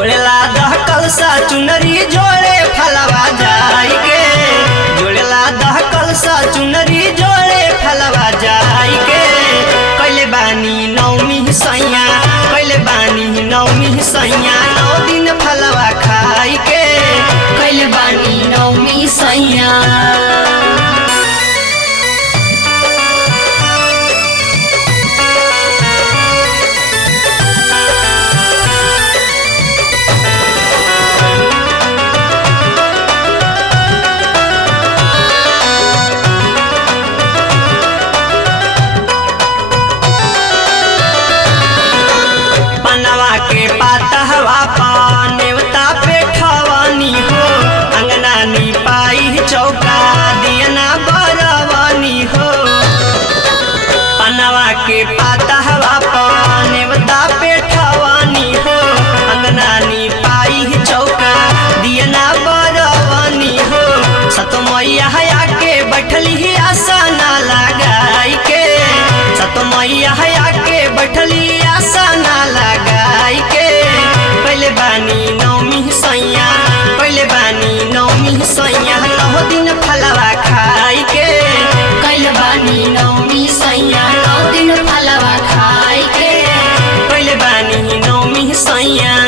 जोड़ेला दह कलसा चुनरी जोड़े फलवा जाई के, जोड़ेला दह कलसा चुनरी जोड़े फलवा जाई के। कैले बानी नौमी सैया, कैले बानी नौमी सैया, 9 दिन फलवा खाई के। कैले बानी नौमी सैया। पनवा के पातवा नेवता पे ठवानी हो, अंगना नी पाई चौका दियना बरवानी हो। पनवा के पातवा नेवता पे ठवानी हो, अंगना नी पाई चौका दियना बरवानी हो। सतमैया हया के बैठली आसना लगाई के, सतमैया हया के बैठली आसना लगाई के। कैले बानी नौमी सैया, कैले बानी नौमी सैया, 9 दिन फलवा खाई के। कैले बानी नौमी सैया, 9 दिन फलवा खाई के। कैले बानी नौमी सैया।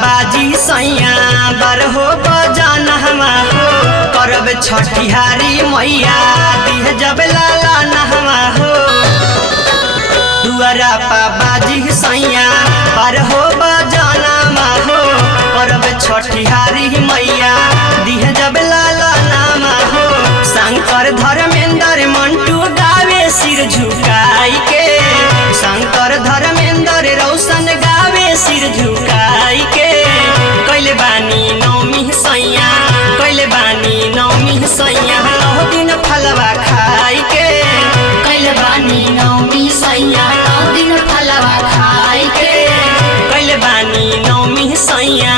बाजी सैया बरहो बजान हमा हो, करब छठिहारी मैया दिह जब लाला नहमा हो। दुआरा पा बाजी सैया बरहो बजान हमा हो, करब छठिहारी मैया दिह जब लाला नामा हो। शंकर धर्मेंद्र मंटू गावे सिर झुकाई के, शंकर धर्मेंद्र रोशन गावे सिर झुकाई के। कैले बानी नौमी सैया, कैले बानी नौमी सैया, 9 दिन फलवा खाई के। कैले बानी नौमी सैया, 9 दिन फलवा खाई के। कैले बानी नौमी सैया।